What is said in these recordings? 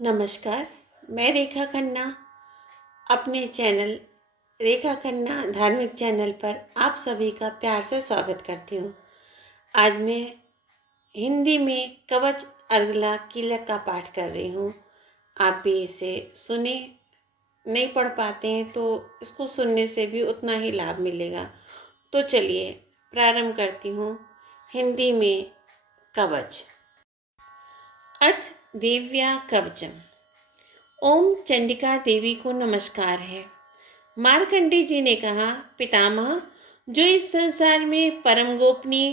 नमस्कार। मैं रेखा खन्ना अपने चैनल रेखा खन्ना धार्मिक चैनल पर आप सभी का प्यार से स्वागत करती हूँ। आज मैं हिंदी में कवच अर्गला कीलक का पाठ कर रही हूँ। आप भी इसे सुने। नहीं पढ़ पाते हैं तो इसको सुनने से भी उतना ही लाभ मिलेगा। तो चलिए प्रारंभ करती हूँ। हिंदी में कवच। अथ दिव्या कवचम। ओम चंडिका देवी को नमस्कार है। मार्कंडे जी ने कहा, पितामह, जो इस संसार में परम गोपनीय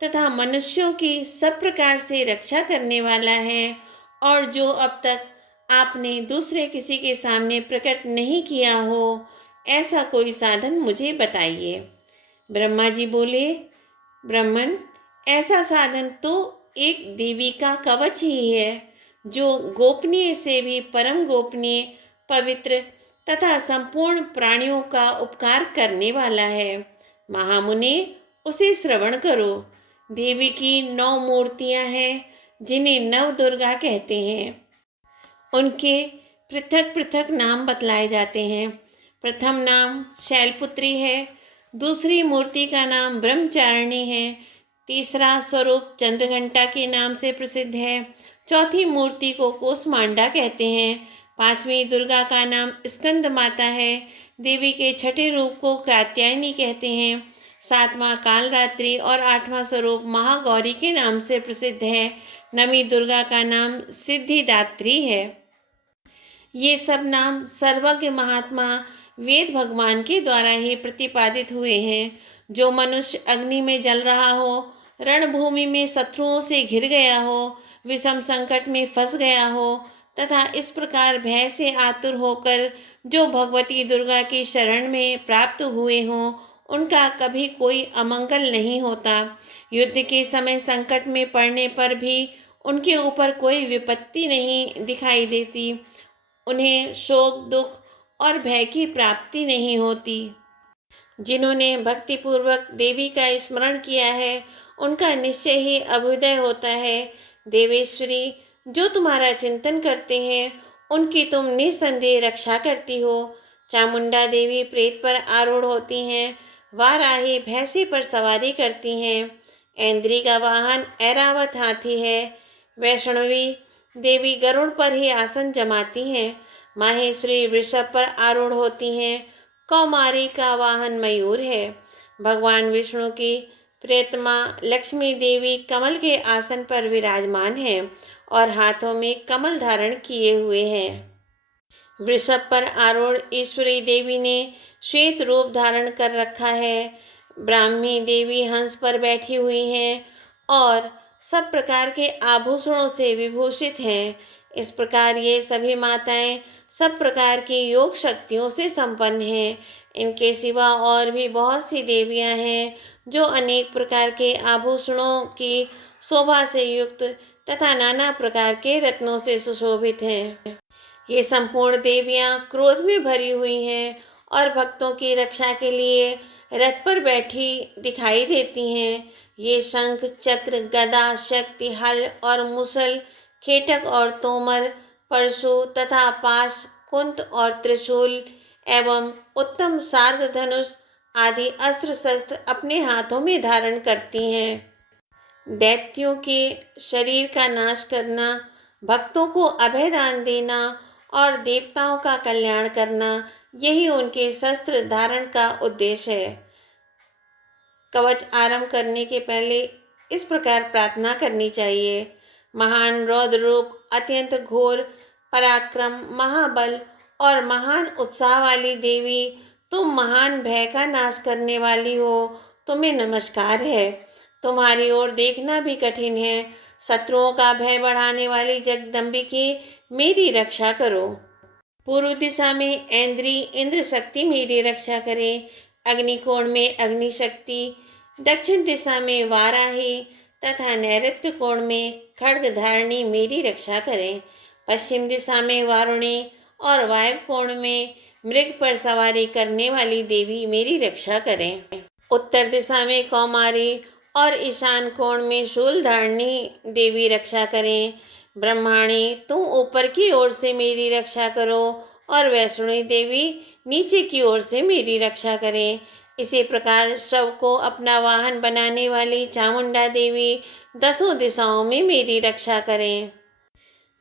तथा मनुष्यों की सब प्रकार से रक्षा करने वाला है और जो अब तक आपने दूसरे किसी के सामने प्रकट नहीं किया हो, ऐसा कोई साधन मुझे बताइए। ब्रह्मा जी बोले, ब्राह्मण, ऐसा साधन तो एक देवी का कवच ही है, जो गोपनीय से भी परम गोपनीय, पवित्र तथा संपूर्ण प्राणियों का उपकार करने वाला है। महामुने, उसे श्रवण करो। देवी की 9 मूर्तियां हैं, जिन्हें नव दुर्गा कहते हैं। उनके पृथक पृथक नाम बतलाए जाते हैं। प्रथम नाम शैलपुत्री है, दूसरी मूर्ति का नाम ब्रह्मचारिणी है, तीसरा स्वरूप चंद्रघंटा के नाम से प्रसिद्ध है, चौथी मूर्ति को कोसमांडा कहते हैं, पांचवी दुर्गा का नाम स्कंद माता है, देवी के छठे रूप को कात्यायनी कहते हैं, सातवां कालरात्रि और आठवां स्वरूप महागौरी के नाम से प्रसिद्ध है, नवीं दुर्गा का नाम सिद्धिदात्री है। ये सब नाम सर्वज्ञ महात्मा वेद भगवान के द्वारा ही प्रतिपादित हुए हैं। जो मनुष्य अग्नि में जल रहा हो, रणभूमि में शत्रुओं से घिर गया हो, विषम संकट में फंस गया हो तथा इस प्रकार भय से आतुर होकर जो भगवती दुर्गा की शरण में प्राप्त हुए हों, उनका कभी कोई अमंगल नहीं होता। युद्ध के समय संकट में पड़ने पर भी उनके ऊपर कोई विपत्ति नहीं दिखाई देती। उन्हें शोक, दुख और भय की प्राप्ति नहीं होती। जिन्होंने भक्तिपूर्वक देवी का स्मरण किया है, उनका निश्चय ही अभ्युदय होता है। देवेश्वरी, जो तुम्हारा चिंतन करते हैं, उनकी तुम निसंदेह रक्षा करती हो। चामुंडा देवी प्रेत पर आरूढ़ होती हैं, वाराही भैंसी पर सवारी करती हैं, ऐन्द्री का वाहन ऐरावत हाथी है, वैष्णवी देवी गरुड़ पर ही आसन जमाती हैं, माहेश्वरी वृषभ पर आरूढ़ होती हैं, कौमारी का वाहन मयूर है। भगवान विष्णु की प्रियतमा लक्ष्मी देवी कमल के आसन पर विराजमान है और हाथों में कमल धारण किए हुए हैं। वृषभ पर आरूढ़ ईश्वरी देवी ने श्वेत रूप धारण कर रखा है। ब्राह्मी देवी हंस पर बैठी हुई हैं और सब प्रकार के आभूषणों से विभूषित हैं। इस प्रकार ये सभी माताएं सब प्रकार की योग शक्तियों से संपन्न हैं। इनके सिवा और भी बहुत सी देवियां हैं, जो अनेक प्रकार के आभूषणों की शोभा से युक्त तथा नाना प्रकार के रत्नों से सुशोभित हैं। ये संपूर्ण देवियां क्रोध में भरी हुई हैं और भक्तों की रक्षा के लिए रथ पर बैठी दिखाई देती हैं। ये शंख, चक्र, गदा, शक्ति, हल और मुसल, खेटक और तोमर, परशु तथा पाश, कुंत और त्रिशूल एवं उत्तम सार्ग धनुष आदि अस्त्र शस्त्र अपने हाथों में धारण करती हैं। दैत्यों के शरीर का नाश करना, भक्तों को अभय दान देना और देवताओं का कल्याण करना, यही उनके शस्त्र धारण का उद्देश्य है। कवच आरंभ करने के पहले इस प्रकार प्रार्थना करनी चाहिए। महान रौद्र रूप, अत्यंत घोर पराक्रम, महाबल और महान उत्साह वाली देवी, तुम महान भय का नाश करने वाली हो, तुम्हें नमस्कार है। तुम्हारी ओर देखना भी कठिन है। शत्रुओं का भय बढ़ाने वाली जगदम्बिके, मेरी रक्षा करो। पूर्व दिशा में ऐन्द्री इंद्र शक्ति मेरी रक्षा करे। अग्निकोण में अग्नि शक्ति, दक्षिण दिशा में वाराही तथा नैऋत्य कोण में खड्ग धारणी मेरी रक्षा करें। पश्चिम दिशा में वारुणी और वायव्य कोण में मृग पर सवारी करने वाली देवी मेरी रक्षा करें। उत्तर दिशा में कौमारी और ईशान कोण में शूल धारणी देवी रक्षा करें। ब्रह्माणी तुम ऊपर की ओर से मेरी रक्षा करो और वैष्णवी देवी नीचे की ओर से मेरी रक्षा करें। इसी प्रकार शव को अपना वाहन बनाने वाली चामुंडा देवी दसों दिशाओं में मेरी रक्षा करें।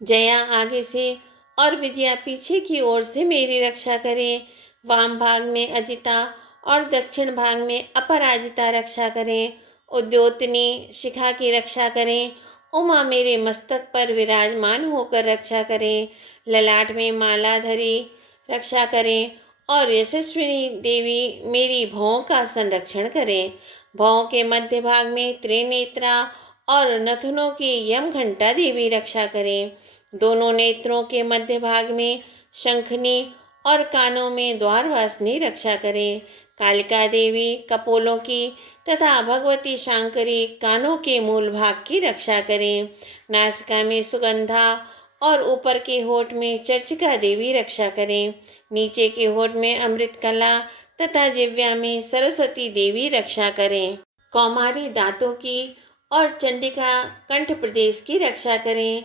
जया आगे से और विजया पीछे की ओर से मेरी रक्षा करें। वाम भाग में अजिता और दक्षिण भाग में अपराजिता रक्षा करें। उद्योतनी शिखा की रक्षा करें। उमा मेरे मस्तक पर विराजमान होकर रक्षा करें। ललाट में माला धरी रक्षा करें और यशस्विनी देवी मेरी भौं का संरक्षण करें। भौं के मध्य भाग में त्रिनेत्रा और नथुनों की यम घंटा देवी रक्षा करें। दोनों नेत्रों के मध्य भाग में शंखनी और कानों में द्वारवासिनी रक्षा करें। कालिका देवी कपोलों की तथा भगवती शांकरी कानों के मूल भाग की रक्षा करें। नासिका में सुगंधा और ऊपर के होठ में चर्चिका देवी रक्षा करें। नीचे के होठ में अमृतकला तथा जिह्वा में सरस्वती देवी रक्षा करें। कौमारी दांतों की और चंडिका कंठ प्रदेश की रक्षा करें।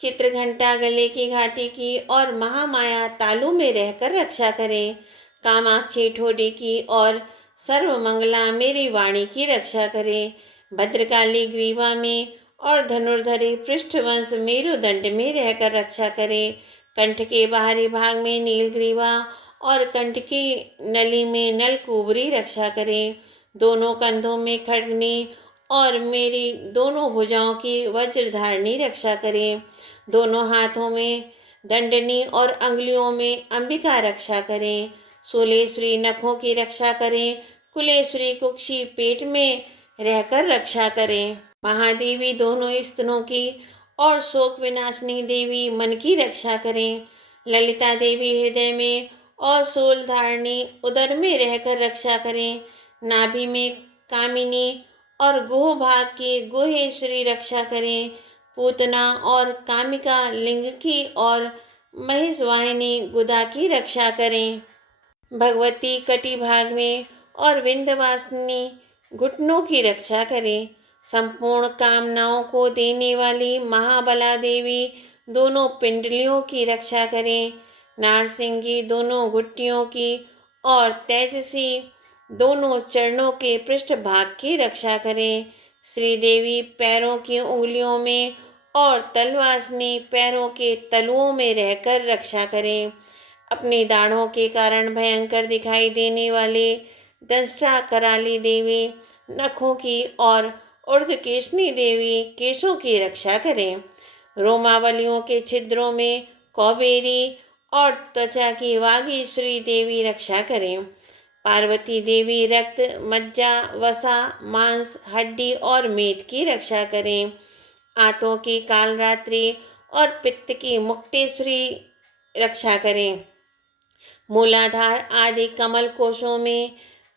चित्रघंटा गले की घाटी की और महामाया तालु में रहकर रक्षा करें। कामाक्षी ठोडी की और सर्वमंगला मेरी वाणी की रक्षा करें। भद्रकाली ग्रीवा में और धनुर्धरी पृष्ठवंश मेरुदंड में रहकर रक्षा करें। कंठ के बाहरी भाग में नीलग्रीवा और कंठ की नली में नलकुबरी रक्षा करें। दोनों कंधों में खड्गनी और मेरी दोनों भुजाओं की वज्रधारणी रक्षा करें। दोनों हाथों में दंडनी और अंगुलियों में अंबिका रक्षा करें। शूलेश्वरी नखों की रक्षा करें। कुलेश्वरी कुक्षी पेट में रहकर रक्षा करें। महादेवी दोनों स्तनों की और शोक विनाशिनी देवी मन की रक्षा करें। ललिता देवी हृदय में और शूलधारणी उदर में रहकर रक्षा करें। नाभि में कामिनी और गुह भाग की गुहेश्वरी रक्षा करें। पूतना और कामिका लिंग की और महिषवाहिनी गुदा की रक्षा करें। भगवती कटी भाग में और विंध्यवासिनी घुटनों की रक्षा करें। संपूर्ण कामनाओं को देने वाली महाबला देवी दोनों पिंडलियों की रक्षा करें। नारसिंगी दोनों घुट्टियों की और तेजसी दोनों चरणों के पृष्ठ भाग की रक्षा करें। श्रीदेवी पैरों की उंगलियों में और तलवासिनी पैरों के तलुओं में रहकर रक्षा करें। अपनी दाढ़ों के कारण भयंकर दिखाई देने वाले दंष्टा कराली देवी नखों की और ऊर्ध्वकेशनी देवी केशों की रक्षा करें। रोमावलियों के छिद्रों में कौबेरी और त्वचा की वागीश्वरी देवी रक्षा करें। पार्वती देवी रक्त मज्जा वसा मांस हड्डी और मेद की रक्षा करें। आंतों की कालरात्रि और पित्त की मुक्तेश्वरी रक्षा करें। मूलाधार आदि कमल कोशों में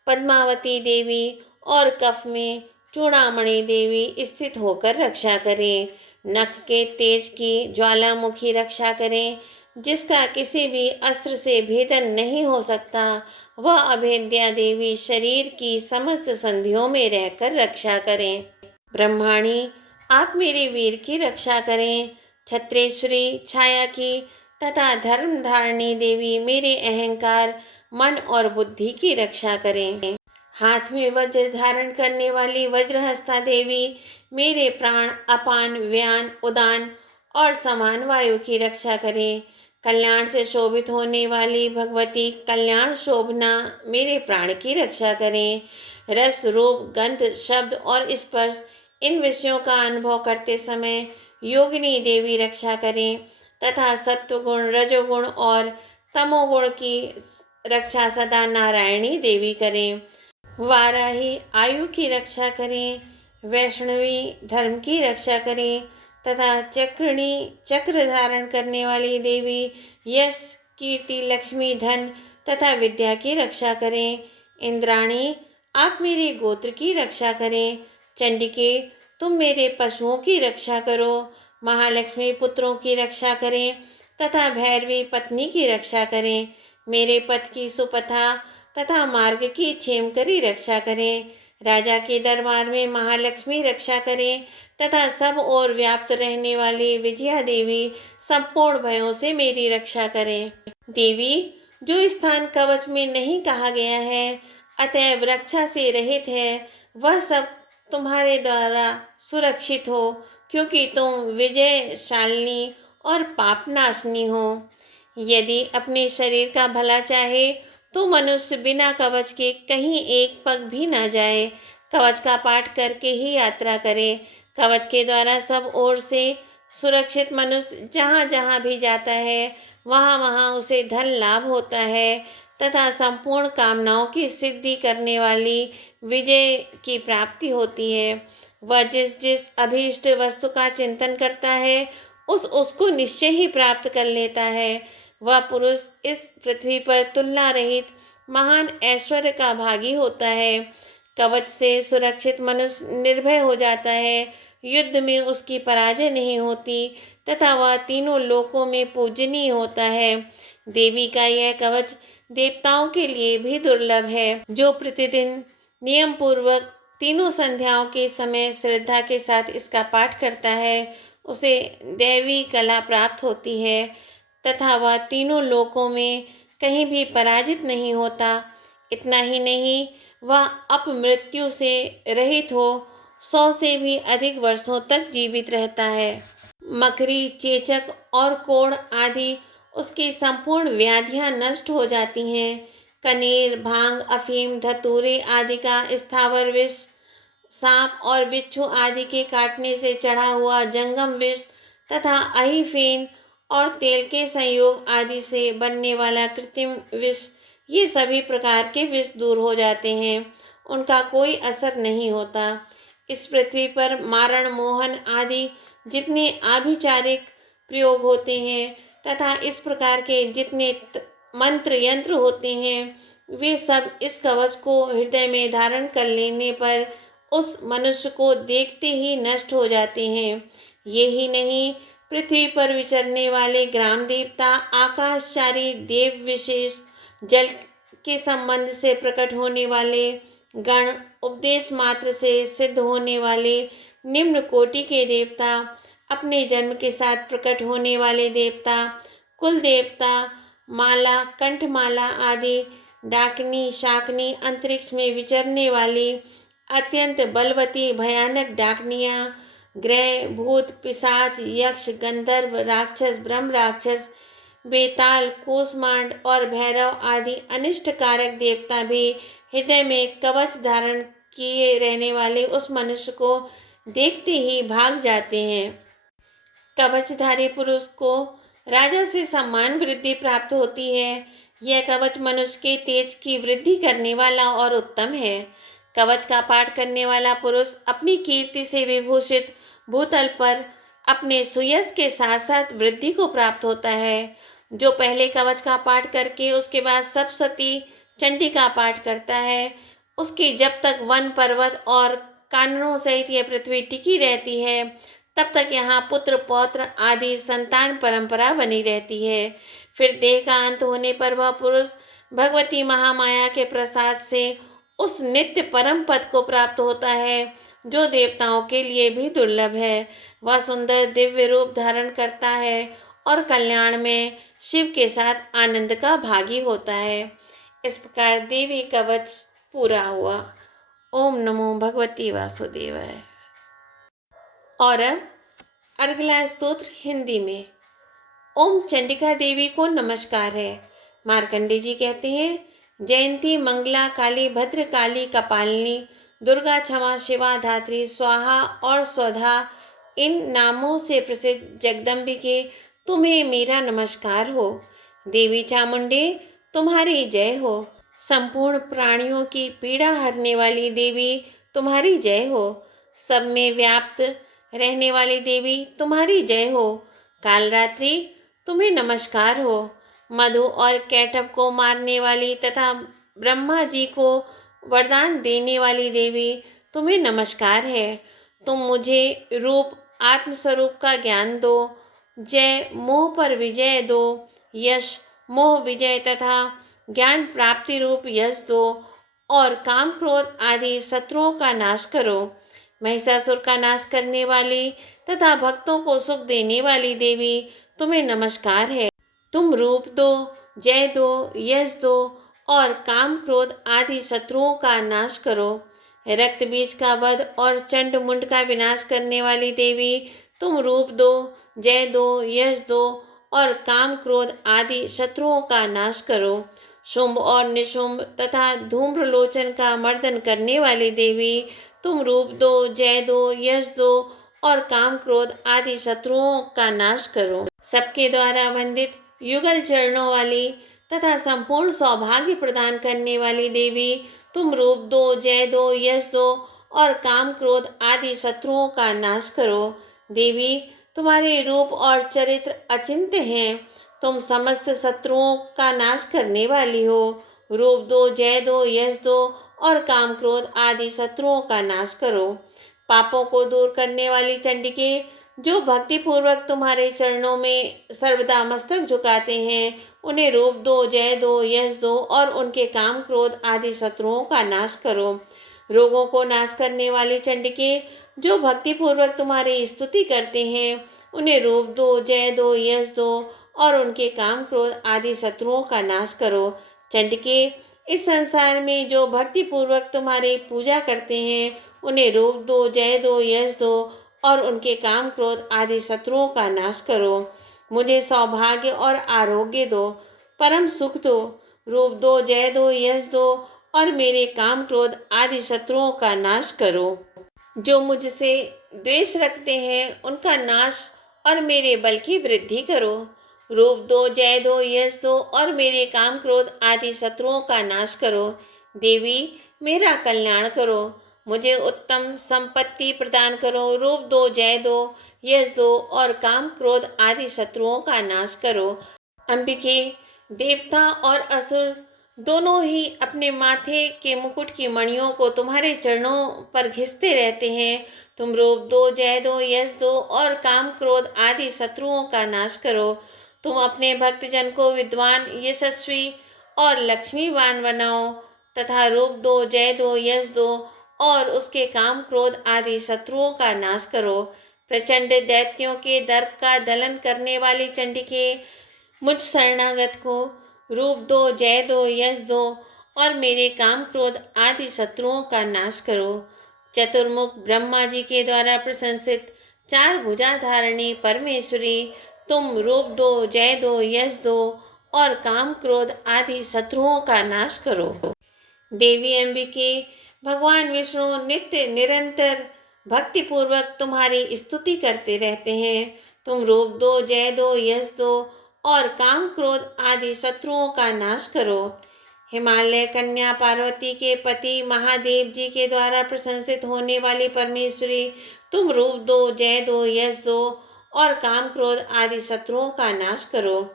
पद्मावती देवी और कफ में चूड़ामणि देवी स्थित होकर रक्षा करें। नख के तेज की ज्वालामुखी रक्षा करें। जिसका किसी भी अस्त्र से भेदन नहीं हो सकता, वह अभेद्या देवी शरीर की समस्त संधियों में रहकर रक्षा करें। ब्रह्माणी आप मेरे वीर की रक्षा करें। छत्रेश्वरी छाया की तथा धर्म धारणी देवी मेरे अहंकार मन और बुद्धि की रक्षा करें। हाथ में वज्र धारण करने वाली वज्रहस्ता देवी मेरे प्राण अपान व्यान उदान और समान वायु की रक्षा करें। कल्याण से शोभित होने वाली भगवती कल्याण शोभना मेरे प्राण की रक्षा करें। रस रूप गंध शब्द और स्पर्श इन विषयों का अनुभव करते समय योगिनी देवी रक्षा करें तथा सत्वगुण रजोगुण और तमोगुण की रक्षा सदा नारायणी देवी करें। वाराही आयु की रक्षा करें। वैष्णवी धर्म की रक्षा करें तथा चक्रिणी चक्र धारण करने वाली देवी यश कीर्ति लक्ष्मी धन तथा विद्या की रक्षा करें। इंद्राणी आप मेरे गोत्र की रक्षा करें। चंडिके तुम मेरे पशुओं की रक्षा करो। महालक्ष्मी पुत्रों की रक्षा करें तथा भैरवी पत्नी की रक्षा करें। मेरे पथ की सुपथा तथा मार्ग की क्षेमकरी रक्षा करें। राजा के दरबार में महालक्ष्मी रक्षा करें तथा सब ओर व्याप्त रहने वाली विजया देवी संपूर्ण भयों से मेरी रक्षा करें। देवी, जो स्थान कवच में नहीं कहा गया है अतएव रक्षा से रहित है, वह सब तुम्हारे द्वारा सुरक्षित हो, क्योंकि तुम विजयशालिनी और पापनाशनी हो। यदि अपने शरीर का भला चाहे तो मनुष्य बिना कवच के कहीं एक पग भी न जाए, कवच का पाठ करके ही यात्रा करे। कवच के द्वारा सब ओर से सुरक्षित मनुष्य जहाँ जहाँ भी जाता है वहाँ वहाँ उसे धन लाभ होता है तथा संपूर्ण कामनाओं की सिद्धि करने वाली विजय की प्राप्ति होती है। वह जिस जिस अभीष्ट वस्तु का चिंतन करता है उसको निश्चय ही प्राप्त कर लेता है। वह पुरुष इस पृथ्वी पर तुलना रहित महान ऐश्वर्य का भागी होता है। कवच से सुरक्षित मनुष्य निर्भय हो जाता है, युद्ध में उसकी पराजय नहीं होती तथा वह तीनों लोकों में पूजनीय होता है। देवी का यह कवच देवताओं के लिए भी दुर्लभ है। जो प्रतिदिन नियम पूर्वक तीनों संध्याओं के समय श्रद्धा के साथ इसका पाठ करता है उसे दैवी कला प्राप्त होती है तथा वह तीनों लोकों में कहीं भी पराजित नहीं होता। इतना ही नहीं, वह अपमृत्यु से रहित हो 100 से भी अधिक वर्षों तक जीवित रहता है। मकड़ी, चेचक और कोढ़ आदि उसकी संपूर्ण व्याधियां नष्ट हो जाती हैं। कनेर, भांग, अफीम, धतूरे आदि का स्थावर विष, सांप और बिच्छू आदि के काटने से चढ़ा हुआ जंगम विष तथा अहिफेन और तेल के संयोग आदि से बनने वाला कृत्रिम विष, ये सभी प्रकार के विष दूर हो जाते हैं, उनका कोई असर नहीं होता। इस पृथ्वी पर मारण, मोहन आदि जितने आभिचारिक प्रयोग होते हैं तथा इस प्रकार के जितने मंत्र यंत्र होते हैं, वे सब इस कवच को हृदय में धारण कर लेने पर उस मनुष्य को देखते ही नष्ट हो जाते हैं। यही नहीं, पृथ्वी पर विचरने वाले ग्राम देवता, आकाशचारी देव विशेष, जल के संबंध से प्रकट होने वाले गण, उपदेश मात्र से सिद्ध होने वाले निम्न कोटि के देवता, अपने जन्म के साथ प्रकट होने वाले देवता, कुल देवता, माला, कंठमाला आदि, डाकिनी, शाकनी, अंतरिक्ष में विचरने वाली अत्यंत बलवती भयानक डाकनियाँ, ग्रह, भूत, पिशाच, यक्ष, गंधर्व, राक्षस, ब्रह्म राक्षस, बेताल, कूष्मांड और भैरव आदि अनिष्टकारक देवता भी हृदय में कवच धारण किए रहने वाले उस मनुष्य को देखते ही भाग जाते हैं। कवचधारी पुरुष को राजा से सम्मान वृद्धि प्राप्त होती है। यह कवच मनुष्य के तेज की वृद्धि करने वाला और उत्तम है। कवच का पाठ करने वाला पुरुष अपनी कीर्ति से विभूषित भूतल पर अपने सुयश के साथ साथ वृद्धि को प्राप्त होता है। जो पहले कवच का पाठ करके उसके बाद सप्तशती चंडी का पाठ करता है, उसकी जब तक वन, पर्वत और काननों सहित यह पृथ्वी टिकी रहती है तब तक यहाँ पुत्र, पौत्र आदि संतान परंपरा बनी रहती है। फिर देह का अंत होने पर वह पुरुष भगवती महामाया के प्रसाद से उस नित्य परम पद को प्राप्त होता है जो देवताओं के लिए भी दुर्लभ है। वह सुंदर दिव्य रूप धारण करता है और कल्याण में शिव के साथ आनंद का भागी होता है। इस प्रकार देवी कवच पूरा हुआ। ओम नमो भगवती वासुदेवाय। और अब अगला स्तोत्र हिंदी में। ओम चंडिका देवी को नमस्कार है। मार्कंडे जी कहते हैं, जयंती, मंगला, काली, भद्र काली, कपालिनी, दुर्गा, क्षमा, शिवा, धात्री, स्वाहा और स्वधा, इन नामों से प्रसिद्ध जगदम्बिके, तुम्हें मेरा नमस्कार हो। देवी चामुंडे, तुम्हारी जय हो। संपूर्ण प्राणियों की पीड़ा हरने वाली देवी, तुम्हारी जय हो। सब में व्याप्त रहने वाली देवी, तुम्हारी जय हो। कालरात्रि, तुम्हें नमस्कार हो। मधु और कैटभ को मारने वाली तथा ब्रह्मा जी को वरदान देने वाली देवी, तुम्हें नमस्कार है। तुम मुझे रूप आत्मस्वरूप का ज्ञान दो। जय, मोह पर विजय दो। यश, मोह विजय तथा ज्ञान प्राप्ति रूप यश दो। और काम क्रोध आदि शत्रुओं का नाश करो। महिषासुर का नाश करने वाली तथा भक्तों को सुख देने वाली देवी, तुम्हें नमस्कार है। तुम रूप दो, जय दो, यश दो और काम क्रोध आदि शत्रुओं का नाश करो। रक्त बीज का वध और चंड मुंड का विनाश करने वाली देवी, तुम रूप दो, जय दो, यश दो और काम क्रोध आदि शत्रुओं का नाश करो। शुंभ और निशुंभ तथा धूम्रलोचन का मर्दन करने वाली देवी, तुम रूप दो, जय दो, यश दो और काम क्रोध आदि शत्रुओं का नाश करो। सबके द्वारा वंदित युगल चरणों वाली तथा संपूर्ण सौभाग्य प्रदान करने वाली देवी, तुम रूप दो, जय दो, यश दो और काम क्रोध आदि शत्रुओं का नाश करो। देवी, तुम्हारे रूप और चरित्र अचिंत्य हैं। तुम समस्त शत्रुओं का नाश करने वाली हो। रूप दो, जय दो, यश दो और काम क्रोध आदि शत्रुओं का नाश करो। पापों को दूर करने वाली चंडिके, जो भक्ति पूर्वक तुम्हारे चरणों में सर्वदा मस्तक झुकाते हैं, उन्हें रूप दो, जय दो, यश दो और उनके काम क्रोध आदि शत्रुओं का नाश करो। रोगों को नाश करने वाली चंडिके, जो भक्ति पूर्वक तुम्हारी स्तुति करते हैं, उन्हें रूप दो, जय दो, यश दो और उनके काम क्रोध आदि शत्रुओं का नाश करो। चंडिके, इस संसार में जो भक्ति पूर्वक तुम्हारी पूजा करते हैं, उन्हें रूप दो, जय दो, यश दो और उनके काम क्रोध आदि शत्रुओं का नाश करो। मुझे सौभाग्य और आरोग्य दो, परम सुख दो। रूप दो, जय दो, यश दो और मेरे काम क्रोध आदि शत्रुओं का नाश करो। जो मुझसे द्वेष रखते हैं, उनका नाश और मेरे बल की वृद्धि करो। रूप दो, जय दो, यश दो और मेरे काम क्रोध आदि शत्रुओं का नाश करो। देवी, मेरा कल्याण करो। मुझे उत्तम संपत्ति प्रदान करो। रूप दो, जय दो, यश दो और काम क्रोध आदि शत्रुओं का नाश करो। अंबिके, देवता और असुर दोनों ही अपने माथे के मुकुट की मणियों को तुम्हारे चरणों पर घिसते रहते हैं। तुम रूप दो, जय दो, यश दो और काम क्रोध आदि शत्रुओं का नाश करो। तुम अपने भक्तजन को विद्वान, यशस्वी और लक्ष्मीवान बनाओ तथा रूप दो, जय दो, यश दो और उसके काम क्रोध आदि शत्रुओं का नाश करो। प्रचंड दैत्यों के दर्प का दलन करने वाली चंडिके, मुझ शरणागत को रूप दो, जय दो, यश दो और मेरे काम क्रोध आदि शत्रुओं का नाश करो। चतुर्मुख ब्रह्मा जी के द्वारा प्रशंसित चार भुजा धारणी परमेश्वरी, तुम रूप दो, जय दो, यश दो और काम क्रोध आदि शत्रुओं का नाश करो। देवी अंबिके, भगवान विष्णु नित्य निरंतर भक्ति पूर्वक तुम्हारी स्तुति करते रहते हैं। तुम रूप दो, जय दो, यश दो और काम क्रोध आदि शत्रुओं का नाश करो। हिमालय कन्या पार्वती के पति महादेव जी के द्वारा प्रशंसित होने वाली परमेश्वरी, तुम रूप दो, जय दो, यश दो और काम क्रोध आदि शत्रुओं का नाश करो।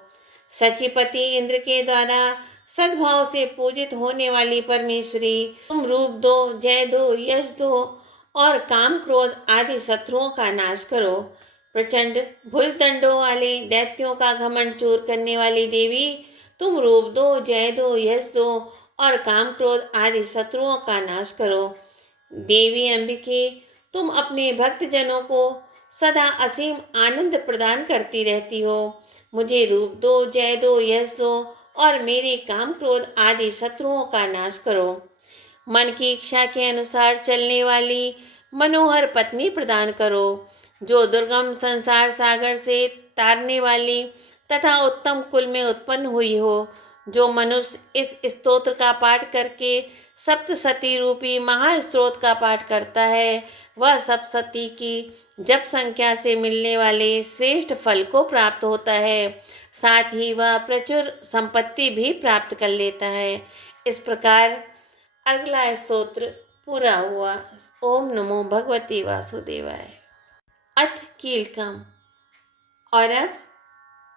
सचिपति इंद्र के द्वारा सद्भाव से पूजित होने वाली परमेश्वरी, तुम रूप दो, जय दो, यश दो और काम क्रोध आदि शत्रुओं का नाश करो। प्रचंड भुजदंडों वाले दैत्यों का घमंड चूर करने वाली देवी, तुम रूप दो, जय दो, यश दो और काम क्रोध आदि शत्रुओं का नाश करो। देवी अंबिके, तुम अपने भक्तजनों को सदा असीम आनंद प्रदान करती रहती हो। मुझे रूप दो, जय दो, यश दो और मेरे काम क्रोध आदि शत्रुओं का नाश करो। मन की इच्छा के अनुसार चलने वाली मनोहर पत्नी प्रदान करो, जो दुर्गम संसार सागर से तारने वाली तथा उत्तम कुल में उत्पन्न हुई हो। जो मनुष्य इस स्तोत्र का पाठ करके सप्तसती रूपी महास्त्रोत का पाठ करता है, वह सप्तसती की जप संख्या से मिलने वाले श्रेष्ठ फल को प्राप्त होता है। साथ ही वह प्रचुर संपत्ति भी प्राप्त कर लेता है। इस प्रकार अगला स्तोत्र पूरा हुआ। ओम नमो भगवते वासुदेवाय। अथ कीलकम। और अब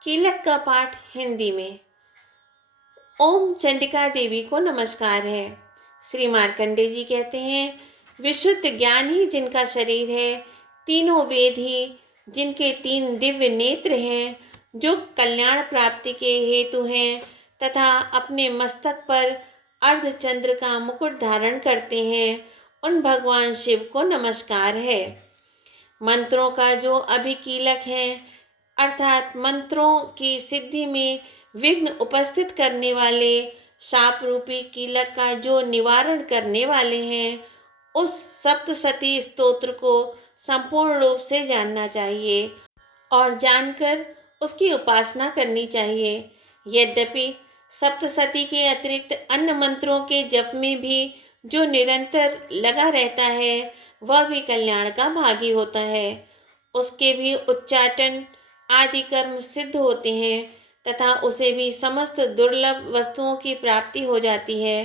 कीलक का पाठ हिंदी में। ओम चंडिका देवी को नमस्कार है। श्री मार्कंडे जी कहते हैं, विशुद्ध ज्ञान ही जिनका शरीर है, तीनों वेद ही जिनके तीन दिव्य नेत्र हैं, जो कल्याण प्राप्ति के हेतु हैं तथा अपने मस्तक पर अर्धचंद्र का मुकुट धारण करते हैं, उन भगवान शिव को नमस्कार है। मंत्रों का जो अभिकीलक है, अर्थात मंत्रों की सिद्धि में विघ्न उपस्थित करने वाले शाप रूपी कीलक का जो निवारण करने वाले हैं, उस सप्तशती स्तोत्र को संपूर्ण रूप से जानना चाहिए और जानकर उसकी उपासना करनी चाहिए। यद्यपि सप्तशती के अतिरिक्त अन्य मंत्रों के जप में भी जो निरंतर लगा रहता है, वह भी कल्याण का भागी होता है। उसके भी उच्चाटन आदि कर्म सिद्ध होते हैं तथा उसे भी समस्त दुर्लभ वस्तुओं की प्राप्ति हो जाती है।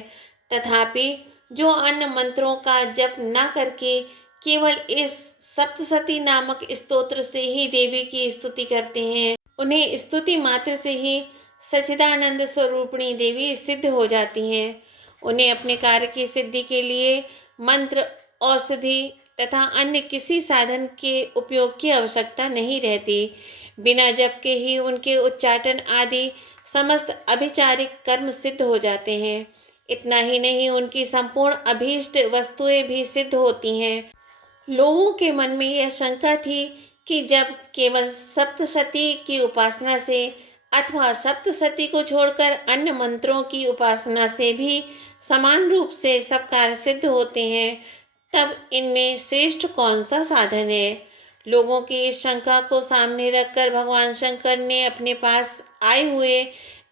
तथापि जो अन्य मंत्रों का जप न करके केवल इस सप्तशती नामक स्तोत्र से ही देवी की स्तुति करते हैं, उन्हें स्तुति मात्र से ही सच्चिदानंद स्वरूपिणी देवी सिद्ध हो जाती हैं। उन्हें अपने कार्य की सिद्धि के लिए मंत्र, औषधि तथा अन्य किसी साधन के उपयोग की आवश्यकता नहीं रहती। बिना जप के ही उनके उच्चाटन आदि समस्त अभिचारिक कर्म सिद्ध हो जाते हैं। इतना ही नहीं, उनकी संपूर्ण अभीष्ट वस्तुएं भी सिद्ध होती हैं। लोगों के मन में यह शंका थी कि जब केवल सप्तशती की उपासना से अथवा सप्तशती को छोड़कर अन्य मंत्रों की उपासना से भी समान रूप से सब कार्य सिद्ध होते हैं, तब इनमें श्रेष्ठ कौन सा साधन है। लोगों की इस शंका को सामने रखकर भगवान शंकर ने अपने पास आए हुए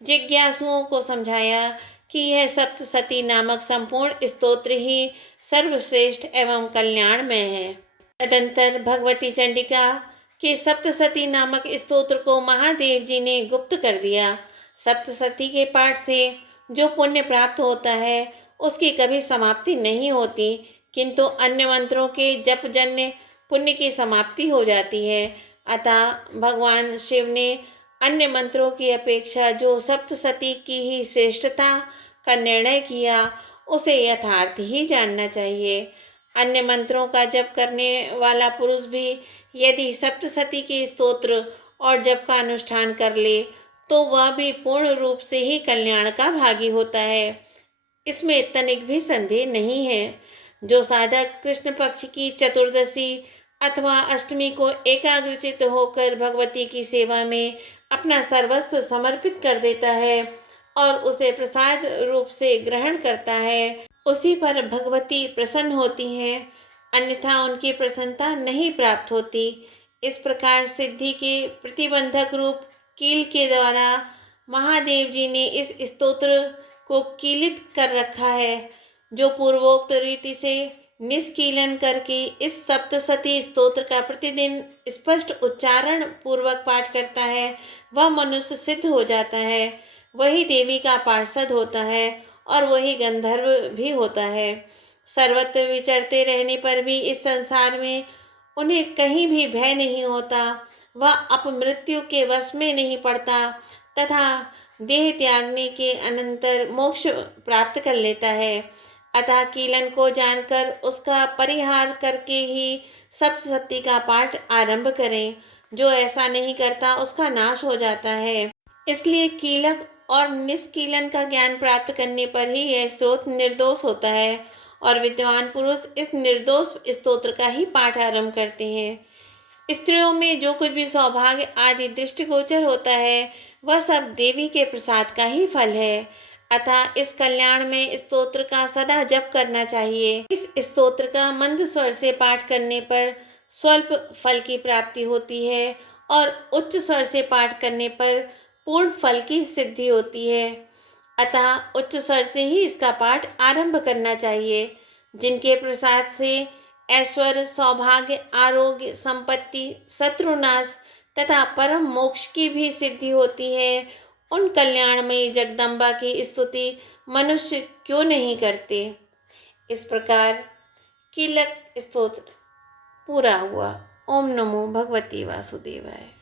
जिज्ञासुओं को समझाया कि यह सप्तशती नामक संपूर्ण स्तोत्र ही सर्वश्रेष्ठ एवं कल्याणमय है। तदंतर भगवती चंडिका के सप्तशती नामक स्तोत्र को महादेव जी ने गुप्त कर दिया। सप्तशती के पाठ से जो पुण्य प्राप्त होता है, उसकी कभी समाप्ति नहीं होती, किंतु अन्य मंत्रों के जप जन्य पुण्य की समाप्ति हो जाती है। अतः भगवान शिव ने अन्य मंत्रों की अपेक्षा जो सप्तशती की ही श्रेष्ठता का निर्णय किया, उसे यथार्थ ही जानना चाहिए। अन्य मंत्रों का जप करने वाला पुरुष भी यदि सप्तशती के स्तोत्र और जप का अनुष्ठान कर ले, तो वह भी पूर्ण रूप से ही कल्याण का भागी होता है। इसमें तनिक भी संदेह नहीं है। जो साधक कृष्ण पक्ष की चतुर्दशी अथवा अष्टमी को एकाग्रचित होकर भगवती की सेवा में अपना सर्वस्व समर्पित कर देता है और उसे प्रसाद रूप से ग्रहण करता है, उसी पर भगवती प्रसन्न होती हैं, अन्यथा उनकी प्रसन्नता नहीं प्राप्त होती। इस प्रकार सिद्धि के प्रतिबंधक रूप कील के द्वारा महादेव जी ने इस स्तोत्र को कीलित कर रखा है। जो पूर्वोक्त रीति से निष्कीलन करके इस सप्तशती स्तोत्र का प्रतिदिन स्पष्ट उच्चारण पूर्वक पाठ करता है, वह मनुष्य सिद्ध हो जाता है, वही देवी का पार्षद होता है और वही गंधर्व भी होता है। सर्वत्र विचरते रहने पर भी इस संसार में उन्हें कहीं भी भय नहीं होता। वह अपमृत्यु के वश में नहीं पड़ता तथा देह त्यागने के अनंतर मोक्ष प्राप्त कर लेता है। अतः कीलन को जानकर उसका परिहार करके ही सप्तशती का पाठ आरंभ करें। जो ऐसा नहीं करता उसका नाश हो जाता है। इसलिए कीलक और निष्कीलन का ज्ञान प्राप्त करने पर ही यह स्रोत निर्दोष होता है और विद्वान पुरुष इस निर्दोष स्तोत्र का ही पाठ आरंभ करते हैं। स्त्रियों में जो कुछ भी सौभाग्य आदि दृष्टिगोचर होता है, वह सब देवी के प्रसाद का ही फल है। अतः इस कल्याण में स्तोत्र का सदा जप करना चाहिए। इस स्तोत्र का मंद स्वर से पाठ करने पर स्वल्प फल की प्राप्ति होती है और उच्च स्वर से पाठ करने पर पूर्ण फल की सिद्धि होती है। अतः उच्च स्वर से ही इसका पाठ आरंभ करना चाहिए। जिनके प्रसाद से ऐश्वर्य, सौभाग्य, आरोग्य, संपत्ति, शत्रुनाश तथा परम मोक्ष की भी सिद्धि होती है, उन कल्याणमयी जगदम्बा की स्तुति मनुष्य क्यों नहीं करते। इस प्रकार कीलक स्तोत्र पूरा हुआ। ओम नमो भगवती वासुदेवाय।